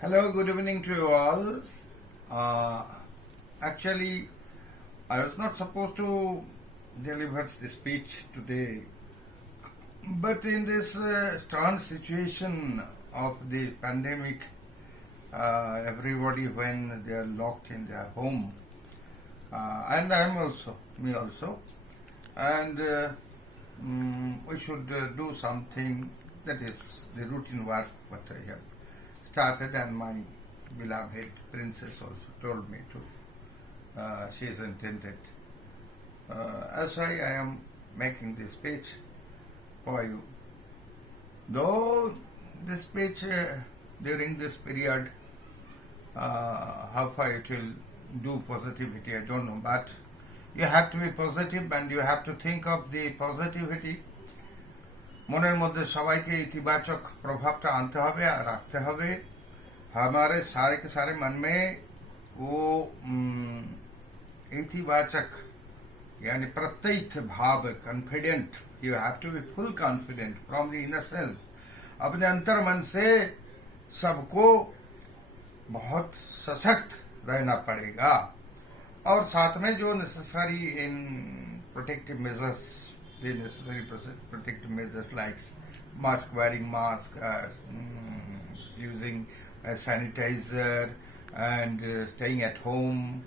Hello, good evening to you all. Uh, Actually, I was not supposed to deliver the speech today, but in this stern situation of the pandemic, everybody when they are locked in their home, and me also, and we should do something that is the routine work what I have started, and my beloved princess also told me to. She is intended. That's why I am making this speech for you. Though this speech during this period, how far it will do positivity, I don't know. But you have to be positive and you have to think of the positivity. মনের মধ্যে সবাইকে ইতিবাচক প্রভাবটা আনতে হবে আর রাখতে হবে हमारे सारे के सारे मन में वो इतिवाचक यानी प्रत्ययित भाव confident you have to be full confident from the inner self अपने अंतर मन से सबको बहुत सशक्त रहना पड़ेगा और साथ में जो necessary in protective measures the necessary protective measures like wearing mask, using a sanitizer, and staying at home.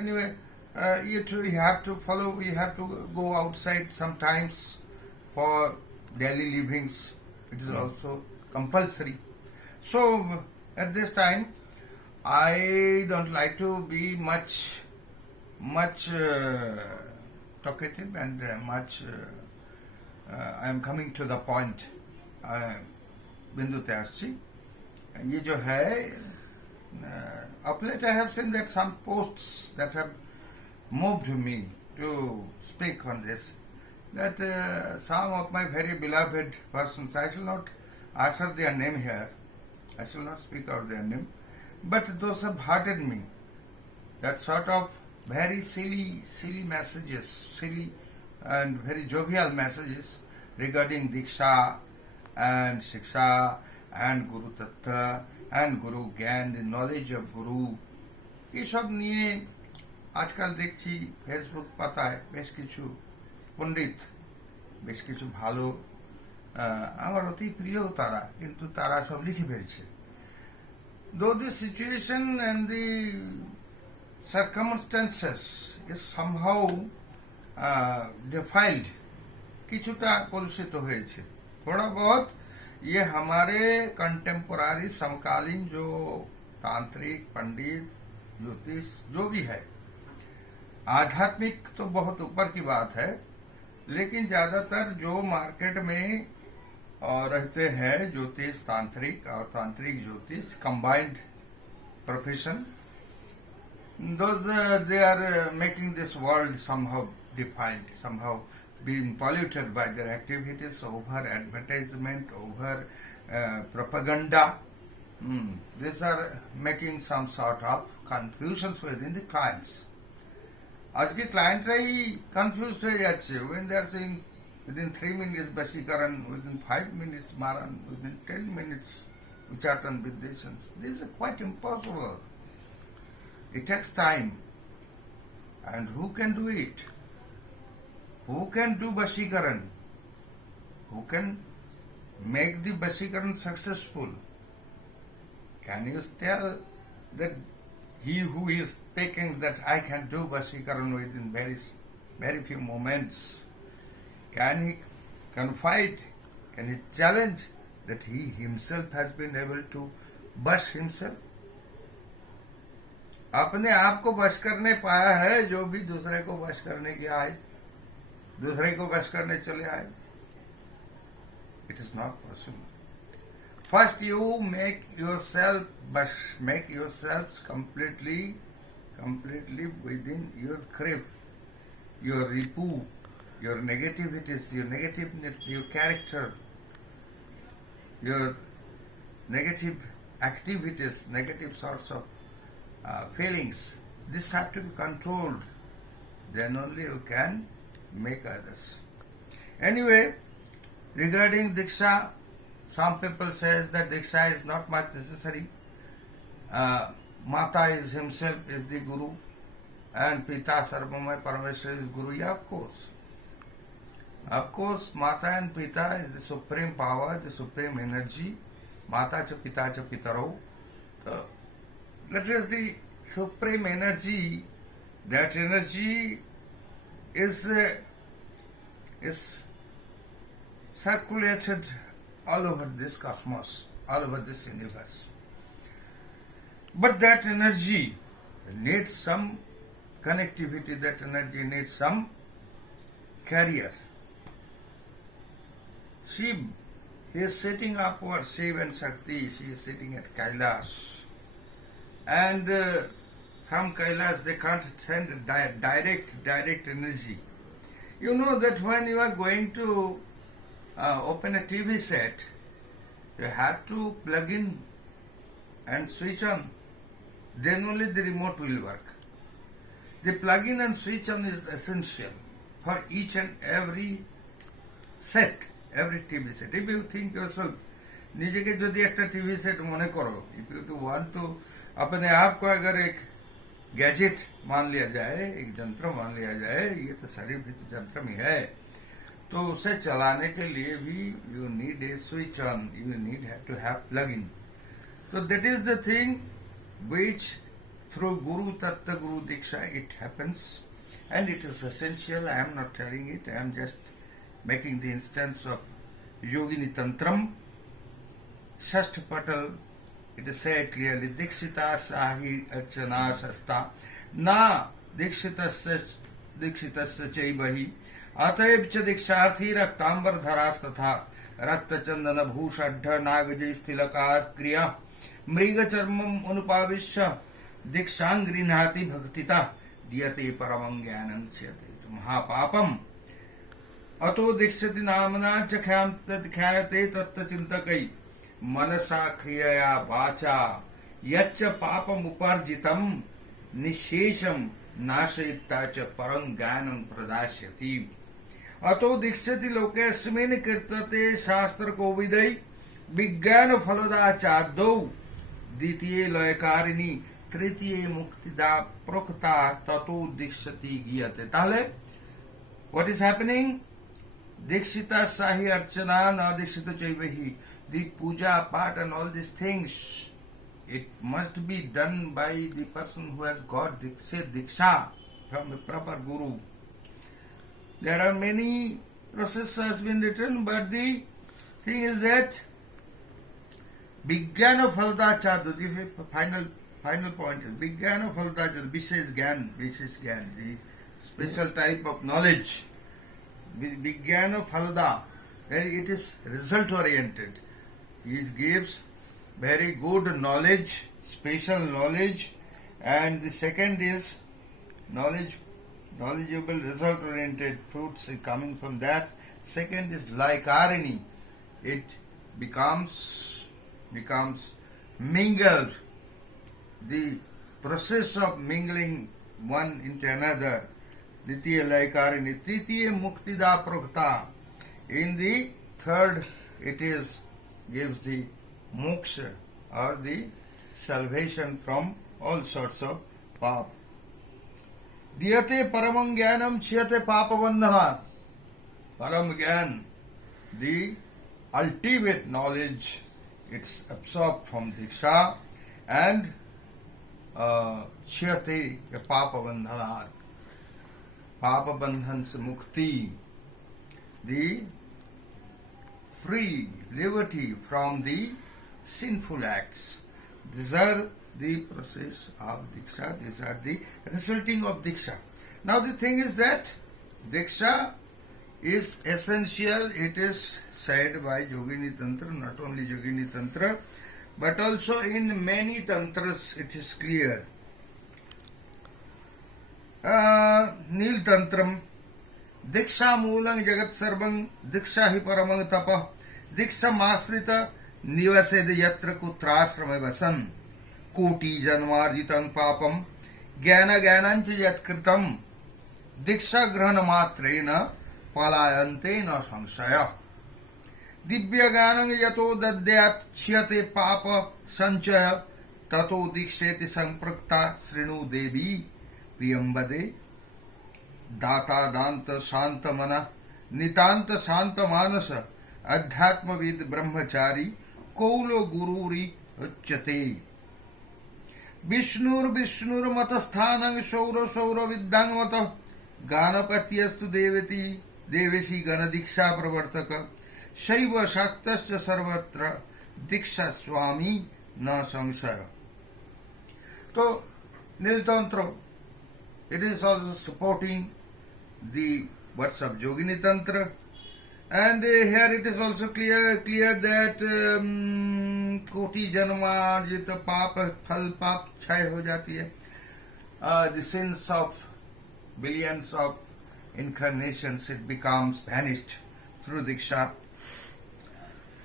Anyway, you have to follow. You have to go outside sometimes for daily livings. It is also compulsory. So at this time, I don't like to be much. Talkative and I am coming to the point. बिंदु पे आस्ची ये जो है of late I have seen that some posts that have moved me to speak on this, that some of my very beloved persons, I shall not utter their name here, I shall not speak out their name, but those have hurted me. That sort of very silly messages, silly and very jovial messages regarding Diksha and Shiksha and Guru Tattva and Guru Gyan, the knowledge of Guru. ये सब निये आजकल देखছি Facebook পাতায় বেশ কিছু পণ্ডিত বেশ কিছু ভালো আমার অতি প্রিয় তারা কিন্তু তারা সব লিখে ফেলছে. Though the situation and the circumstances is somehow defiled, কিছুটা কলুষিত হয়েছে थोड़ा बहुत. ये हमारे कंटेम्पोरारी समकालीन जो तांत्रिक पंडित ज्योतिष जो भी है, आध्यात्मिक तो बहुत ऊपर की बात है, लेकिन ज्यादातर जो मार्केट में रहते हैं ज्योतिष तांत्रिक और तांत्रिक ज्योतिष combined profession, those they are making this world somehow defiled, somehow being polluted by their activities, over advertisement, over propaganda. These are making some sort of confusions within the clients. आज के clients ही confused हो जाते हैं when they are saying within 3 minutes Bashikaran, within 5 minutes Maran, within 10 minutes Uchatan Vidyasans. This is quite impossible. It takes time. And who can do it? Who can do Bashikaran? Who can make the Bashikaran successful? Can you tell that he who is speaking that I can do Bashikaran within very few moments? Can he confide? Can he challenge that he himself has been able to bush himself? अपने आप को वश करने पाया है जो भी दूसरे को वश करने की आए, दूसरे को वश करने चले आए. It is not possible. First you make yourself completely within your grip, your ripu, your negativities, your negativeness, your character, your negative activities, negative sorts of feelings. This have to be controlled. Then only you can make others. Anyway, regarding Diksha, Some people says that Diksha is not much necessary. Mata is himself is the Guru, and Pita Sarvamay Parameshwar is Guru. Yeah, of course. Of course, Mata and Pita is the supreme power, the supreme energy. Mata cha Pitaro. That is the supreme energy. That energy is circulated all over this cosmos, all over this universe. But that energy needs some connectivity, that energy needs some carrier. She is sitting upward, Shiv and Shakti, she is sitting at Kailash. And from Kailash they can't send direct energy. You know that when you are going to open a TV set, you have to plug in and switch on. Then only the remote will work. The plug in and switch on is essential for each and every set, every TV set. If you think yourself, নিজেকে যদি একটা TV set মনে করো, if you want to अपने आप को अगर एक गैजेट मान लिया जाए, एक यंत्र मान लिया जाए, ये तो शरीर भी तो यंत्र में है, तो उसे चलाने के लिए भी you need a switch on, you need to have plug in. So that is the thing which through Guru Tattva Guru Diksha it happens, and it is essential. I am not telling it, I am just making the instance of Yogini Tantram. Shasth Patal, it is said clearly, Dikshita Sahi Archana Sasta Na Dikshitasya Chaibahi Ataib Cha Diksharthi Raktambar Dharas Tatha Rakta Chandana Bhushadha Nagajay Stilaka Kriya Mriga Charmam Unupavishya Dikshang Grinhati Bhaktita Diyate Paramangyanam Chyate Mahapapam Ato Dikshati Namana Chakham Tadkhayate Tatta Chintakai Manasa Kriyaya Vacha Yacha Papam Uparjitam Nishesham Nashayita Cha Paranganam Pradashyati Ato Dikshati Lokasmin Kirtate Shastra Kovidai Vigyana Phaloda Chaddo Ditiye Loyakarini Tritiye Muktida Prokta Tato Dikshati Giyate. Tale, what is happening? Dikshita Sahi Archana Na Dikshita Chaivahi. The puja, part and all these things, it must be done by the person who has got Diksha from a proper Guru. There are many processes has been written, but the thing is that Vigyana Phalda Chadu, the final point is Vigyana Phalda Chadu, Vishesh Gyan, the special type of knowledge. Vigyana Phalda, where it is result oriented. It gives very good knowledge, special knowledge, and the second is knowledgeable, result oriented fruits coming from that. Second is like Arani, it becomes mingled. The process of mingling one into another. Ditiya like Arani, Tritiya Muktida Prokta. In the third, it is gives the moksha or the salvation from all sorts of pap. Diyate paramam jnanam chiyate papa bandhana. Param jnan, the ultimate knowledge, it's absorbed from Diksha, and chiyate papa bandhana. Papa bandhan se mukti, the free liberty from the sinful acts. These are the process of Diksha, these are the resulting of Diksha. Now the thing is that Diksha is essential, it is said by Yogini Tantra, not only Yogini Tantra, but also in many tantras it is clear. Nil Tantram, Diksha Moolang Jagat Sarvang, Diksha Hi Paramang Tapa, Diksha Masrita, Nivased Yatra Kutrasrame Vasan, Koti Janmarjitam Papam, Gyana Gyanancha Yatkritam, Diksha Grahana Matrena, Palayante na Samshaya. Divya ज्ञानं यतो दद्यात् क्षयते पाप संचय ततो दीक्षेति संपृक्ता शृणु देवी प्रियंबदे दाता दांत शांत मन नितांत शांत मानस अध्यात्मविद ब्रह्मचारी कौलो गुरुरी उच्यते विष्णुर्विष्णुर्मतस्थानं शौर शौर विद्यांगमत गानपत्यस्तु देवती देवेशी गणदीक्षा प्रवर्तक शैव शाक्तश्च सर्वत्र दीक्षा स्वामी न संशय. तो Niltantra, it is also supporting the words of Yogini Tantra, and here it is also clear that koti janma jita paap phal paap chhay ho jati hai. The sins of billions of incarnations, it becomes vanished through Diksha.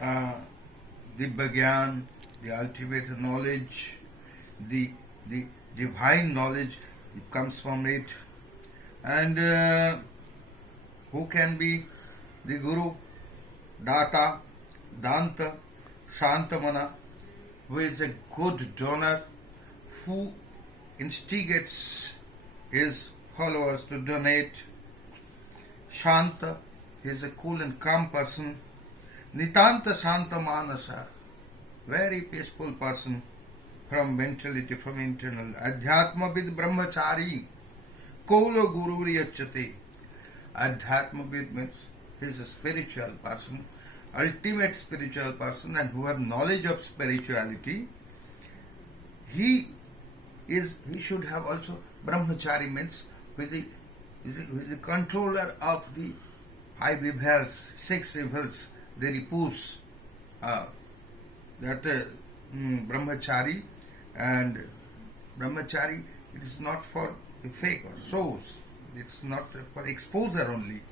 Dibya Gyan, the ultimate knowledge, the divine knowledge comes from it. And who can be the Guru? Data, Danta, Shantamana, who is a good donor, who instigates his followers to donate. Shanta, he is a cool and calm person. Nitanta Shanta Manasa, very peaceful person from mentality, from internal. Adhyatma vid brahmachari, Kolo Gururi Achyate. Adhyatma vid means he is a spiritual person, ultimate spiritual person, and who have knowledge of spirituality. He should have also brahmachari, means with the controller of the 5 evils, 6 evils, the ripus, brahmachari. And brahmachari, it is not for the fake or shows, it's not for exposure only.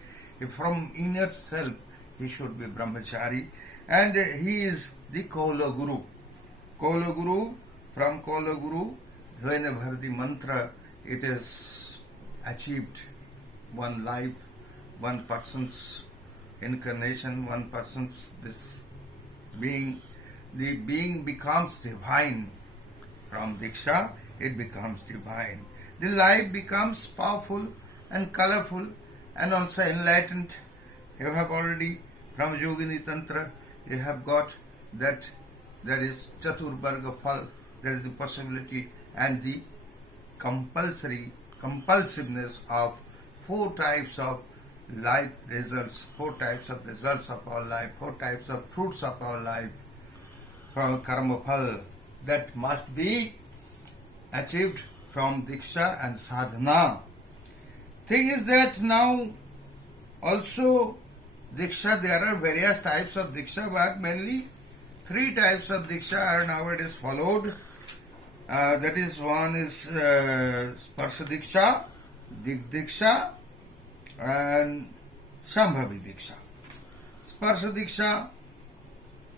If from inner self, he should be brahmachari, and he is the Kola Guru. Kola Guru, from Kola Guru, whenever the mantra, it is achieved, one life, one person's incarnation, one person's this being, the being becomes divine. From Diksha, it becomes divine. The life becomes powerful and colorful and also enlightened. You have already, from Yogini Tantra, you have got that there is Chaturvarga Phal, there is the possibility and the compulsiveness of 4 types of life results, 4 types of results of our life, 4 types of fruits of our life, from Karma Phal, that must be achieved from Diksha and Sadhana. Thing is that now also Diksha, there are various types of Diksha, but mainly 3 types of Diksha are nowadays followed. That is, one is Sparsha Diksha, Dig Diksha, and Shambhavi Diksha. Sparsha Diksha,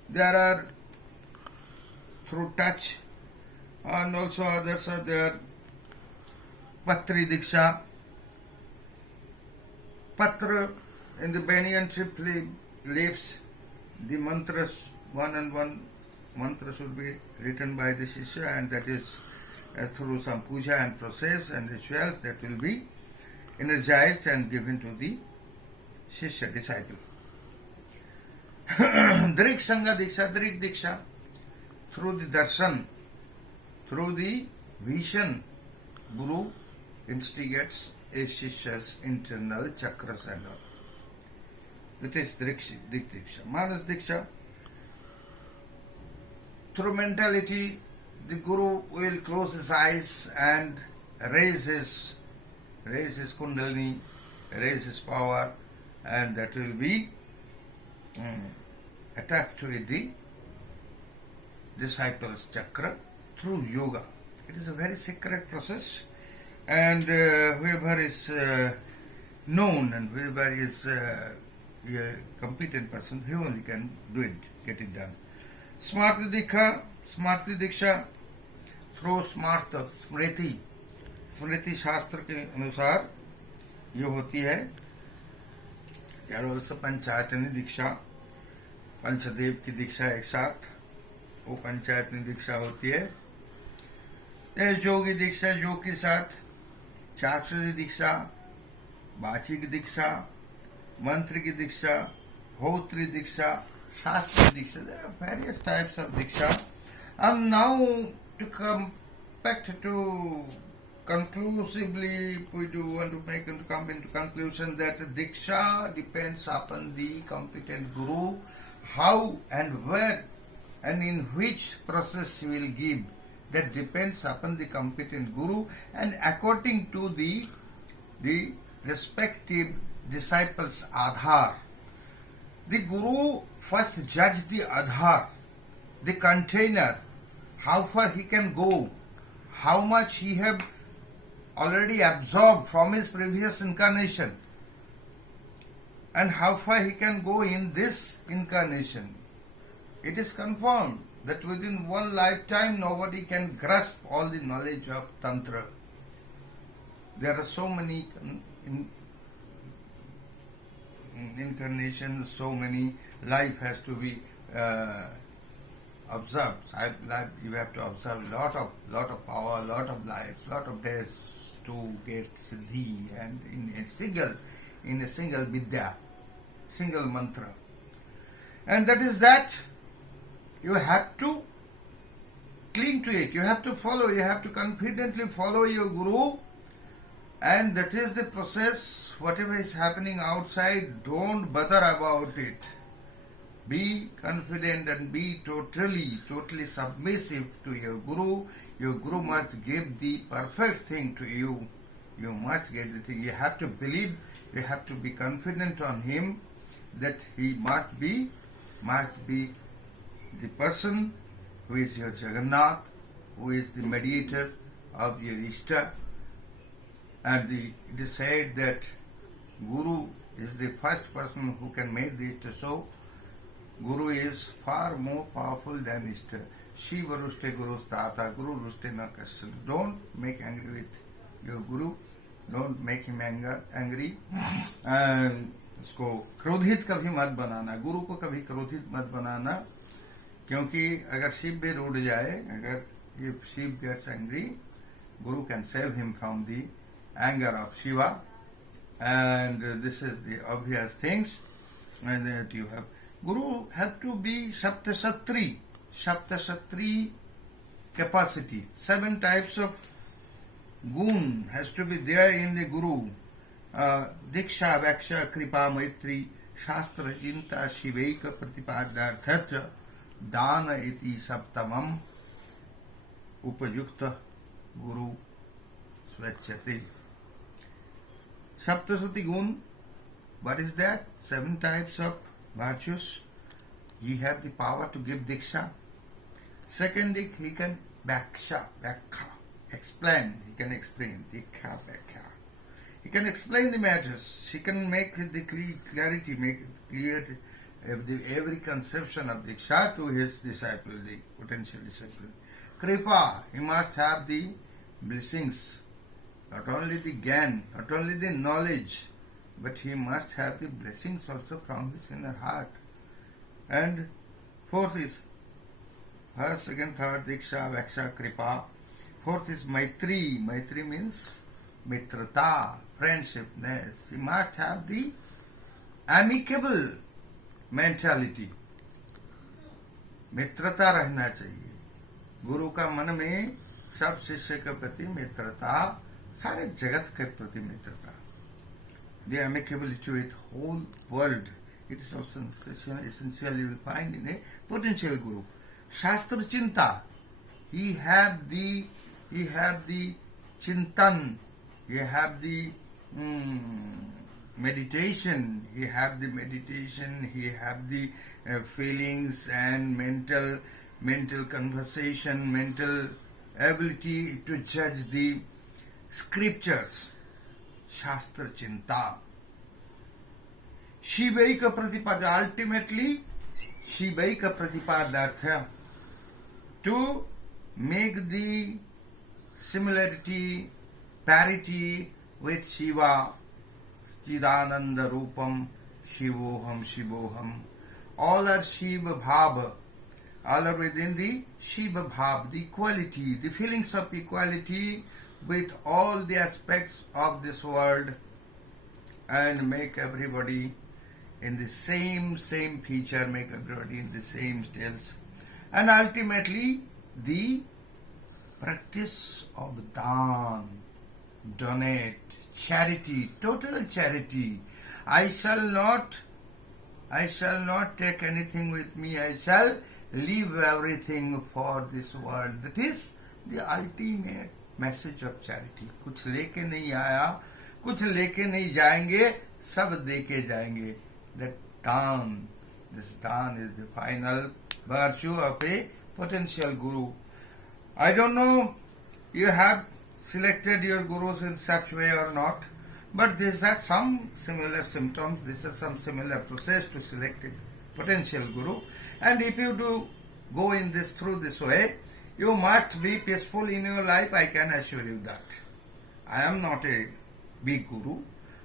there are through touch, and also others are there. Patri Diksha. Patra, in the banyan tree leaves, the mantras, one and one mantra should be written by the Shishya, and that is through some puja and process and rituals that will be energized and given to the Shishya disciple. Drik Sangha Diksha, Drik Diksha, through the darshan, through the vision, Guru instigates a Shishya's internal chakras and all. That is Drik Diksha. Manas Diksha, through mentality, the Guru will close his eyes and raise his kundalini, raise his power, and that will be attached to the disciple's chakra through yoga. It is a very secret process, and whoever is known and whoever is a competent person, he only can do it, get it done. Smarti Diksha, through Smarta, Smriti शास्त्र के अनुसार ये होती है. There are also Panchayatani Diksha, पंचदेव की दीक्षा एक साथ, वो पंचायतनी दीक्षा होती है। जोगी दीक्षा, योग के साथ चाक्षुषी दीक्षा, वाचिक दीक्षा, मंत्र की दीक्षा, होत्री दीक्षा, शास्त्र दीक्षा. There are various types of diksha. Now to come back to conclusively, we do want to come into conclusion that diksha depends upon the competent guru, how and where and in which process he will give. That depends upon the competent guru and according to the respective disciples' adhar. The guru first judge the adhar, the container, how far he can go, how much he have already absorbed from his previous incarnation, and how far he can go in this incarnation. It is confirmed that within one lifetime nobody can grasp all the knowledge of Tantra. There are so many incarnations, so many life has to be observed. You have to observe lot of power, lot of lives, lot of days to get siddhi, and in a single vidya, single mantra. And that is that you have to cling to it. You have to follow. You have to confidently follow your guru, and that is the process. Whatever is happening outside, don't bother about it. Be confident and be totally submissive to your guru. Your guru must give the perfect thing to you. You must get the thing. You have to believe. You have to be confident on him that he must be the person who is your Jagannath, who is the mediator of your Ishta. And it is said that Guru is the first person who can make the Ishta so. Guru is far more powerful than Ishta. Shiva Rushte Guru Strata, Guru Rushte na Kastal. Don't make angry with your Guru. Don't make him angry. And उसको क्रोधित कभी मत बनाना, गुरु को कभी क्रोधित मत बनाना, क्योंकि अगर शिव भी रूठ जाए, अगर if Shiv gets angry, Guru can save him from the anger of Shiva. And this is the obvious things. And that you have Guru have to be Saptasatri capacity. 7 types of gun has to be there in the Guru. Diksha, Vaksha, Kripa, Maitri, Shastra, Chinta, Shivaika, Pratipadartha, Dana iti Saptamam, Upayukta, Guru, Svachati. Saptasati gun, what is that? 7 types of virtues. He have the power to give Diksha. Second, he can Vaksha, explain. He can explain. Diksha, Vaksha. He can explain the matters. He can make the clarity, make clear every conception of Diksha to his disciple, the potential disciple. Kripa, he must have the blessings, not only the gyan, not only the knowledge, but he must have the blessings also from his inner heart. And fourth is first, second, third, Diksha, Vaksha, Kripa. Fourth is Maitri. Maitri means Mitrata, friendshipness. He must have the amicable mentality. मित्रता रहना चाहिए. गुरु का मन में सब शिष्य के प्रति मित्रता, सारे जगत के प्रति मित्रता. The amicability with whole world. It is also essential you will find in a potential guru. Shastra Chinta. He have the Chintan. He have the meditation. He have the feelings and mental conversation, mental ability to judge the scriptures. Shastra Chinta. Shivaika Pratipada. Ultimately, Shivaika Pratipadartha. To make the similarity, parity with Shiva, Chidananda Rupam, Shivoham, all are Shiva Bhava. All are within the Shiva Bhav, the equality, the feelings of equality with all the aspects of this world, and make everybody in the same feature, make everybody in the same states. And ultimately, the practice of dan, donate, charity, total charity. I shall not take anything with me. I shall leave everything for this world. That is the ultimate message of charity. कुछ लेके नहीं आया, कुछ लेके नहीं जाएंगे, सब देके जाएंगे. That dan, this dan is the final virtue of a potential guru. I don't know you have selected your gurus in such way or not, but these are some similar symptoms. This is some similar process to select a potential guru. And if you do go in this through this way, you must be peaceful in your life. I can assure you that. I am not a big guru.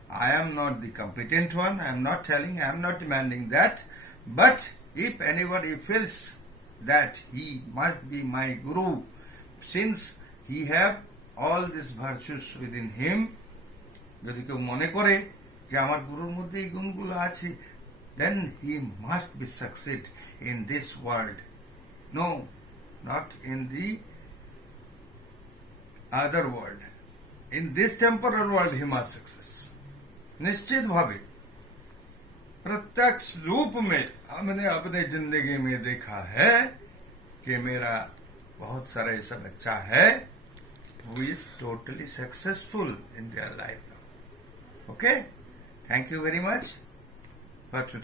I am not the competent one. I am not telling, I am not demanding that. But if anybody feels that he must be my guru, since he have all these virtues within him, যদি কেউ মনে করে যে আমার গুরুর মধ্যে এই গুণগুলো আছে, then he must be succeed in this world. No, not in the other world. In this temporal world he must success. निश्चित भावे प्रत्यक्ष रूप में हमने अपने जिंदगी में देखा है कि मेरा बहुत सारा ऐसा बच्चा है who is totally successful in their life now. Okay? Thank you very much for today.